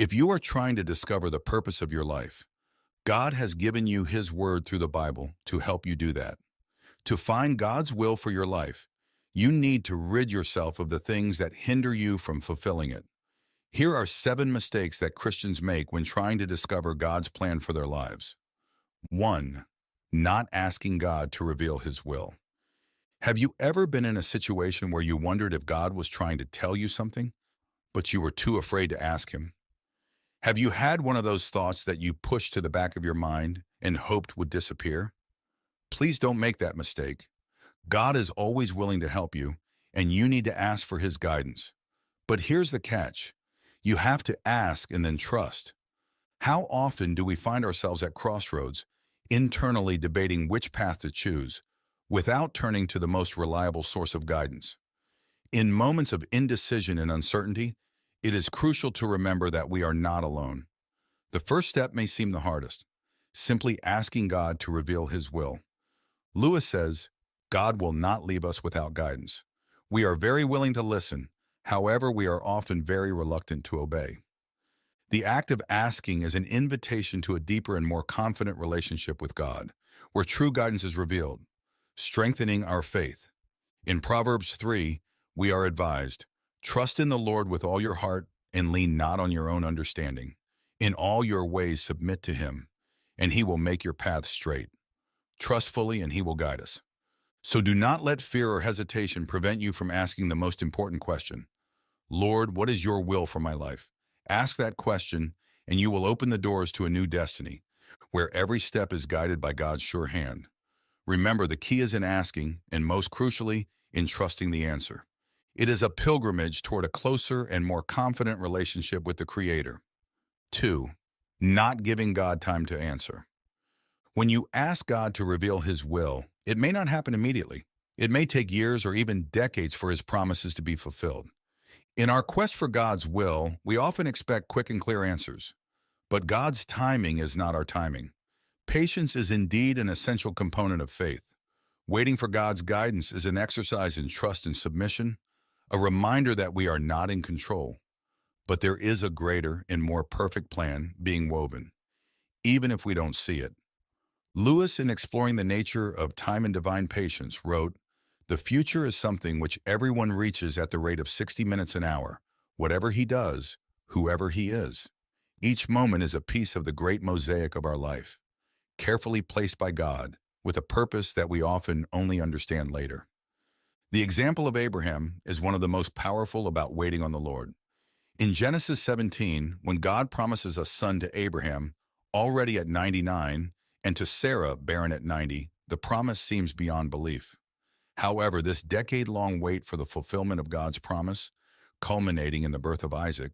If you are trying to discover the purpose of your life, God has given you His Word through the Bible to help you do that. To find God's will for your life, you need to rid yourself of the things that hinder you from fulfilling it. Here are 7 mistakes that Christians make when trying to discover God's plan for their lives. 1. Not asking God to reveal His will. Have you ever been in a situation where you wondered if God was trying to tell you something, but you were too afraid to ask Him? Have you had one of those thoughts that you pushed to the back of your mind and hoped would disappear? Please don't make that mistake. God is always willing to help you, and you need to ask for His guidance. But here's the catch. You have to ask and then trust. How often do we find ourselves at crossroads, internally debating which path to choose, without turning to the most reliable source of guidance? In moments of indecision and uncertainty, it is crucial to remember that we are not alone. The first step may seem the hardest, simply asking God to reveal His will. Lewis says, God will not leave us without guidance. We are very willing to listen, however, we are often very reluctant to obey. The act of asking is an invitation to a deeper and more confident relationship with God, where true guidance is revealed, strengthening our faith. In Proverbs 3, we are advised, trust in the Lord with all your heart and lean not on your own understanding. In all your ways submit to Him, and He will make your path straight. Trust fully, and He will guide us. So do not let fear or hesitation prevent you from asking the most important question. Lord, what is your will for my life? Ask that question, and you will open the doors to a new destiny, where every step is guided by God's sure hand. Remember, the key is in asking, and most crucially, in trusting the answer. It is a pilgrimage toward a closer and more confident relationship with the Creator. 2. Not giving God time to answer. When you ask God to reveal His will, it may not happen immediately. It may take years or even decades for His promises to be fulfilled. In our quest for God's will, we often expect quick and clear answers. But God's timing is not our timing. Patience is indeed an essential component of faith. Waiting for God's guidance is an exercise in trust and submission, a reminder that we are not in control. But there is a greater and more perfect plan being woven, even if we don't see it. Lewis, in exploring the nature of time and divine patience, wrote, "The future is something which everyone reaches at the rate of 60 minutes an hour, whatever he does, whoever he is. Each moment is a piece of the great mosaic of our life, carefully placed by God, with a purpose that we often only understand later." The example of Abraham is one of the most powerful about waiting on the Lord. In Genesis 17, when God promises a son to Abraham, already at 99, and to Sarah, barren at 90, the promise seems beyond belief. However, this decade-long wait for the fulfillment of God's promise, culminating in the birth of Isaac,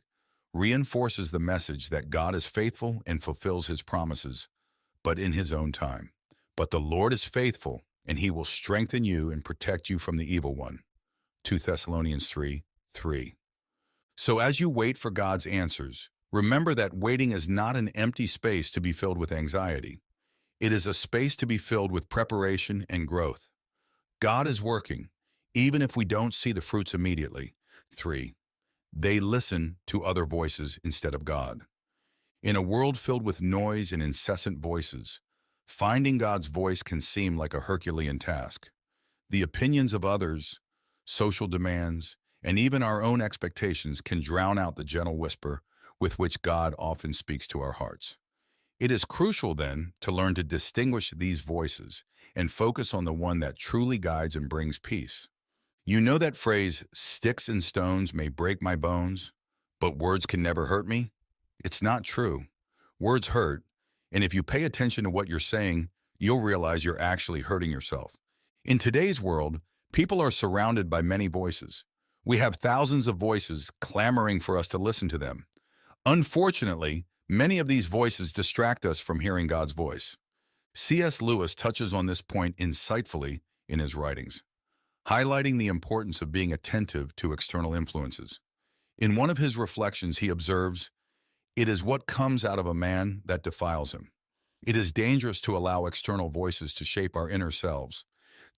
reinforces the message that God is faithful and fulfills His promises, but in His own time. But the Lord is faithful, and He will strengthen you and protect you from the evil one. 2 Thessalonians 3:3. So as you wait for God's answers, remember that waiting is not an empty space to be filled with anxiety. It is a space to be filled with preparation and growth. God is working, even if we don't see the fruits immediately. 3. They listen to other voices instead of God. In a world filled with noise and incessant voices, finding God's voice can seem like a Herculean task. The opinions of others, social demands, and even our own expectations can drown out the gentle whisper with which God often speaks to our hearts. It is crucial, then, to learn to distinguish these voices and focus on the one that truly guides and brings peace. You know that phrase, "Sticks and stones may break my bones, but words can never hurt me"? It's not true. Words hurt, and if you pay attention to what you're saying, you'll realize you're actually hurting yourself. In today's world, people are surrounded by many voices. We have thousands of voices clamoring for us to listen to them. Unfortunately, many of these voices distract us from hearing God's voice. C.S. Lewis touches on this point insightfully in his writings, highlighting the importance of being attentive to external influences. In one of his reflections, he observes, "It is what comes out of a man that defiles him." It is dangerous to allow external voices to shape our inner selves,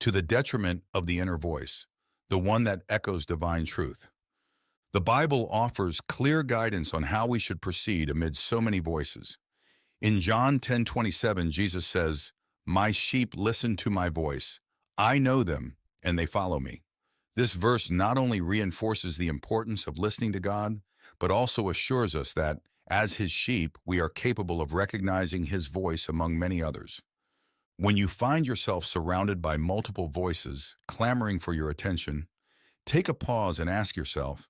to the detriment of the inner voice, the one that echoes divine truth. The Bible offers clear guidance on how we should proceed amid so many voices. In John 10:27, Jesus says, "My sheep listen to my voice. I know them, and they follow me." This verse not only reinforces the importance of listening to God, but also assures us that, as His sheep, we are capable of recognizing His voice among many others. When you find yourself surrounded by multiple voices clamoring for your attention, take a pause and ask yourself,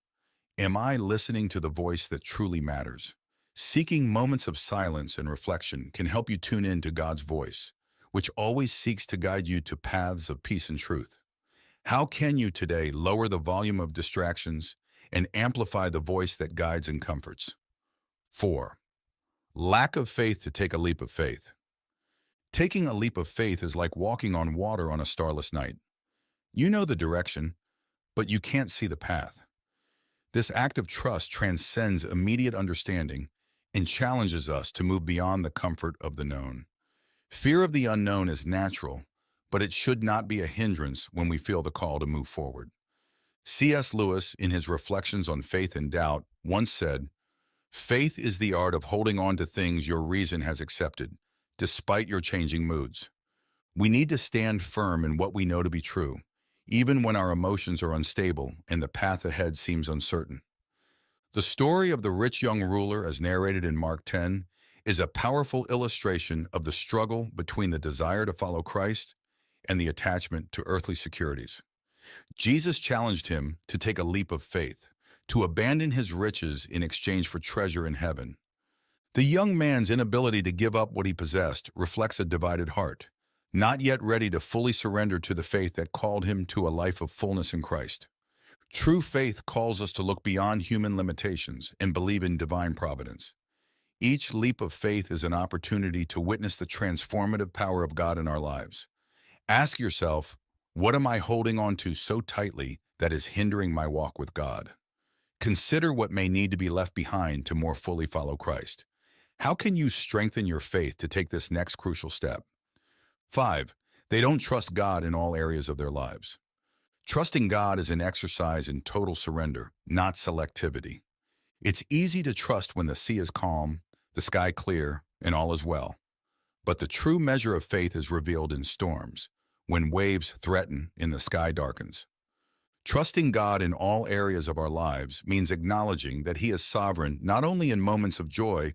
am I listening to the voice that truly matters? Seeking moments of silence and reflection can help you tune in to God's voice, which always seeks to guide you to paths of peace and truth. How can you today lower the volume of distractions and amplify the voice that guides and comforts? 4. Lack of faith to take a leap of faith. Taking a leap of faith is like walking on water on a starless night. You know the direction, but you can't see the path. This act of trust transcends immediate understanding and challenges us to move beyond the comfort of the known. Fear of the unknown is natural, but it should not be a hindrance when we feel the call to move forward. C.S. Lewis, in his Reflections on Faith and Doubt, once said, "Faith is the art of holding on to things your reason has accepted, despite your changing moods." We need to stand firm in what we know to be true, even when our emotions are unstable and the path ahead seems uncertain. The story of the rich young ruler, as narrated in Mark 10, is a powerful illustration of the struggle between the desire to follow Christ and the attachment to earthly securities. Jesus challenged him to take a leap of faith, to abandon his riches in exchange for treasure in heaven. The young man's inability to give up what he possessed reflects a divided heart, not yet ready to fully surrender to the faith that called him to a life of fullness in Christ. True faith calls us to look beyond human limitations and believe in divine providence. Each leap of faith is an opportunity to witness the transformative power of God in our lives. Ask yourself, what am I holding on to so tightly that is hindering my walk with God? Consider what may need to be left behind to more fully follow Christ. How can you strengthen your faith to take this next crucial step? 5. They don't trust God in all areas of their lives. Trusting God is an exercise in total surrender, not selectivity. It's easy to trust when the sea is calm, the sky clear, and all is well. But the true measure of faith is revealed in storms, when waves threaten and the sky darkens. Trusting God in all areas of our lives means acknowledging that He is sovereign not only in moments of joy,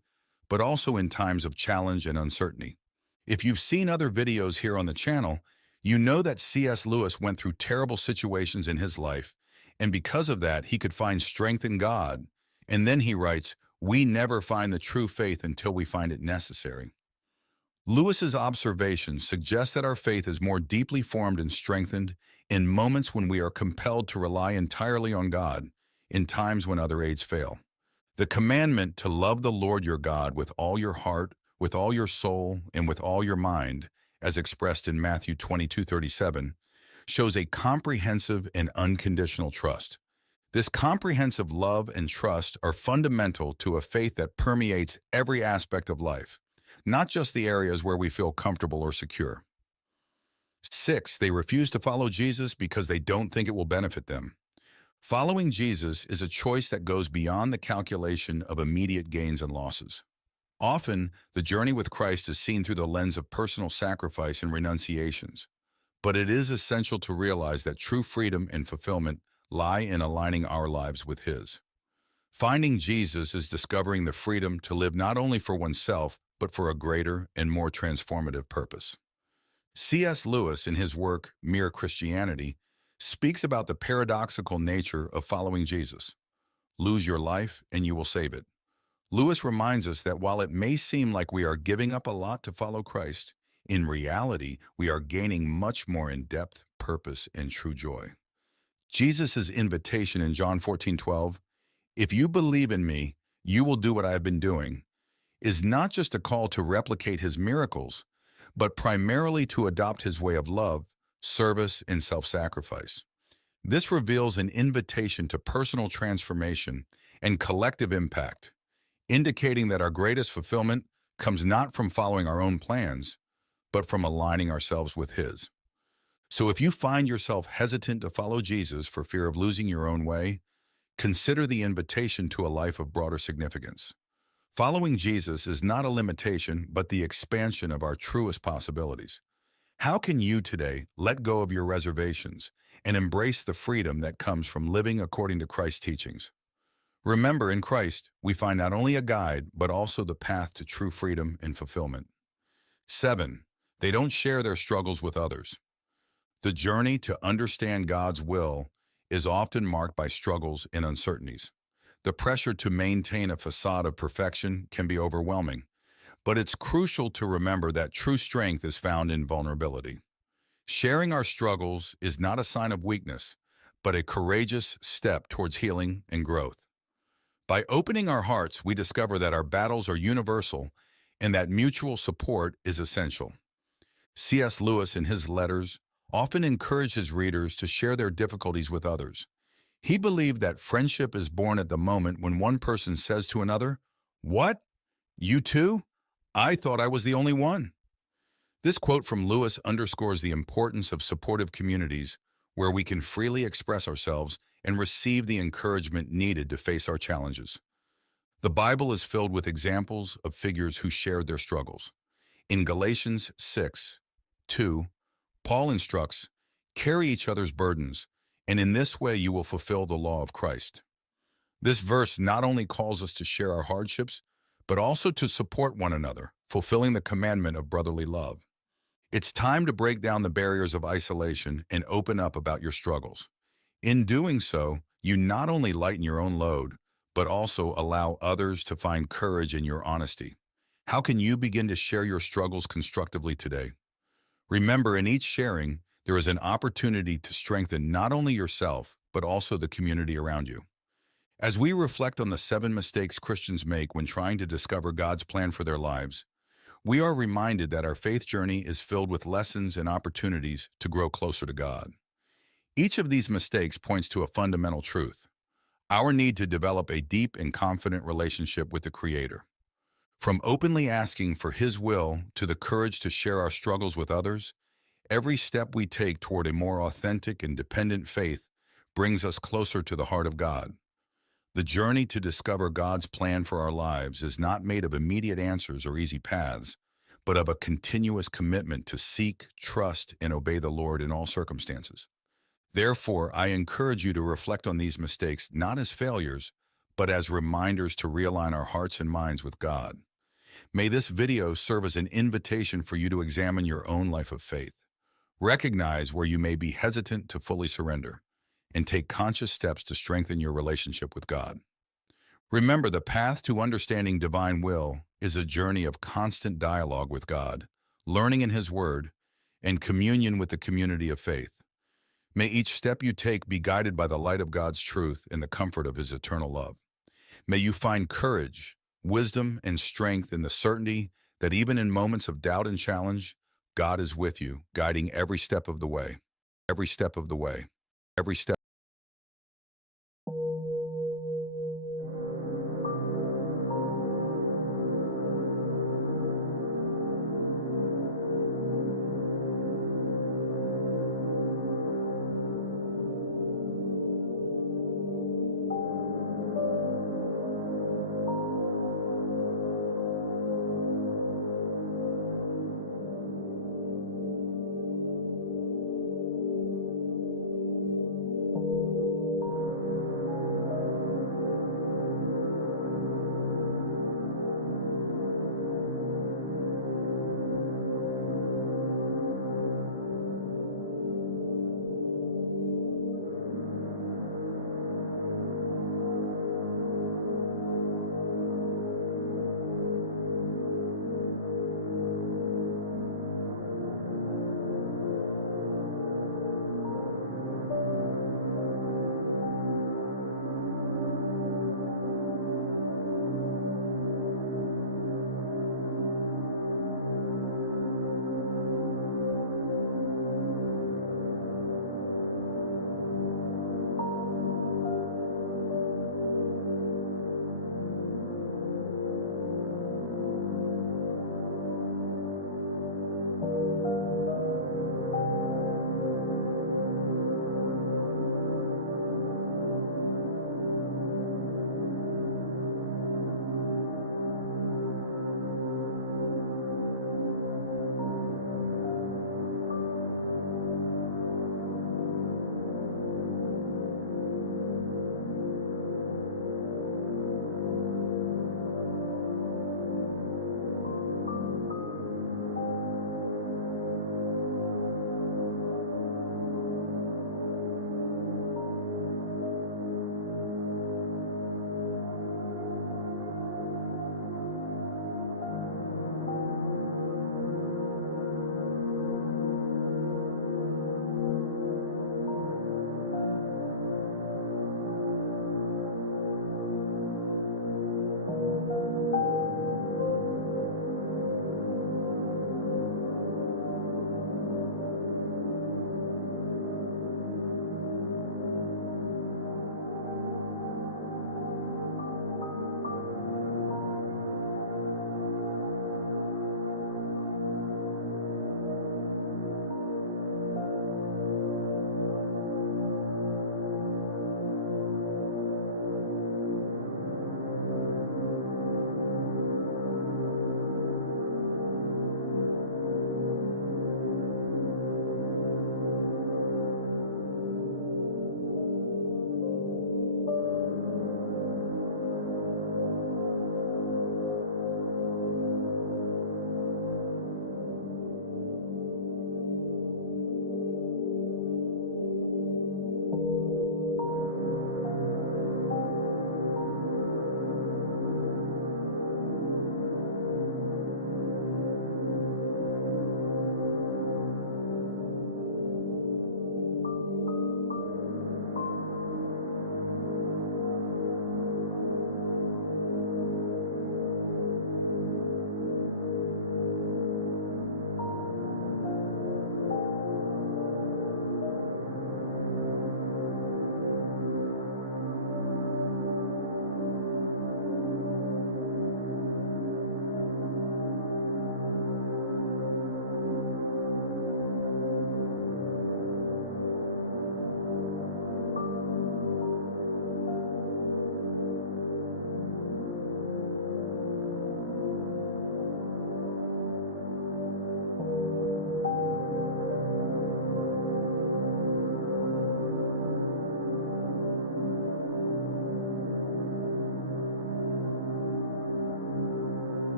but also in times of challenge and uncertainty. If you've seen other videos here on the channel, you know that C.S. Lewis went through terrible situations in his life, and because of that, he could find strength in God. And then he writes, "We never find the true faith until we find it necessary." Lewis's observations suggest that our faith is more deeply formed and strengthened in moments when we are compelled to rely entirely on God, in times when other aids fail. The commandment to love the Lord your God with all your heart, with all your soul, and with all your mind, as expressed in Matthew 22:37, shows a comprehensive and unconditional trust. This comprehensive love and trust are fundamental to a faith that permeates every aspect of life, not just the areas where we feel comfortable or secure. 6. They refuse to follow Jesus because they don't think it will benefit them. Following Jesus is a choice that goes beyond the calculation of immediate gains and losses. Often, the journey with Christ is seen through the lens of personal sacrifice and renunciations, but it is essential to realize that true freedom and fulfillment lie in aligning our lives with His. Finding Jesus is discovering the freedom to live not only for oneself, but for a greater and more transformative purpose. C.S. Lewis, in his work Mere Christianity, speaks about the paradoxical nature of following Jesus. Lose your life and you will save it. Lewis reminds us that while it may seem like we are giving up a lot to follow Christ, in reality, we are gaining much more in depth, purpose, and true joy. Jesus' invitation in John 14:12, "If you believe in me, you will do what I have been doing," is not just a call to replicate His miracles, but primarily to adopt His way of love, service, and self-sacrifice. This reveals an invitation to personal transformation and collective impact, indicating that our greatest fulfillment comes not from following our own plans, but from aligning ourselves with His. So if you find yourself hesitant to follow Jesus for fear of losing your own way, Consider the invitation to a life of broader significance. Following Jesus is not a limitation, but the expansion of our truest possibilities. How can you today let go of your reservations and embrace the freedom that comes from living according to Christ's teachings? Remember, in Christ, we find not only a guide, but also the path to true freedom and fulfillment. 7. They don't share their struggles with others. The journey to understand God's will is often marked by struggles and uncertainties. The pressure to maintain a facade of perfection can be overwhelming, but it's crucial to remember that true strength is found in vulnerability. Sharing our struggles is not a sign of weakness, but a courageous step towards healing and growth. By opening our hearts, we discover that our battles are universal and that mutual support is essential. C.S. Lewis, in his letters, often encouraged his readers to share their difficulties with others. He believed that friendship is born at the moment when one person says to another, "What? You too? I thought I was the only one." This quote from Lewis underscores the importance of supportive communities where we can freely express ourselves and receive the encouragement needed to face our challenges. The Bible is filled with examples of figures who shared their struggles. In Galatians 6:2, Paul instructs, "Carry each other's burdens, and in this way you will fulfill the law of Christ." This verse not only calls us to share our hardships, but also to support one another, fulfilling the commandment of brotherly love. It's time to break down the barriers of isolation and open up about your struggles. In doing so, you not only lighten your own load, but also allow others to find courage in your honesty. How can you begin to share your struggles constructively today? Remember, in each sharing, there is an opportunity to strengthen not only yourself, but also the community around you. As we reflect on the 7 mistakes Christians make when trying to discover God's plan for their lives, we are reminded that our faith journey is filled with lessons and opportunities to grow closer to God. Each of these mistakes points to a fundamental truth: our need to develop a deep and confident relationship with the Creator. From openly asking for His will to the courage to share our struggles with others, every step we take toward a more authentic and dependent faith brings us closer to the heart of God. The journey to discover God's plan for our lives is not made of immediate answers or easy paths, but of a continuous commitment to seek, trust, and obey the Lord in all circumstances. Therefore, I encourage you to reflect on these mistakes not as failures, but as reminders to realign our hearts and minds with God. May this video serve as an invitation for you to examine your own life of faith. Recognize where you may be hesitant to fully surrender, and take conscious steps to strengthen your relationship with God. Remember, the path to understanding divine will is a journey of constant dialogue with God, learning in His Word, and communion with the community of faith. May each step you take be guided by the light of God's truth and the comfort of His eternal love. May you find courage, wisdom, and strength in the certainty that even in moments of doubt and challenge, God is with you, guiding every step of the way, every step of the way, every step.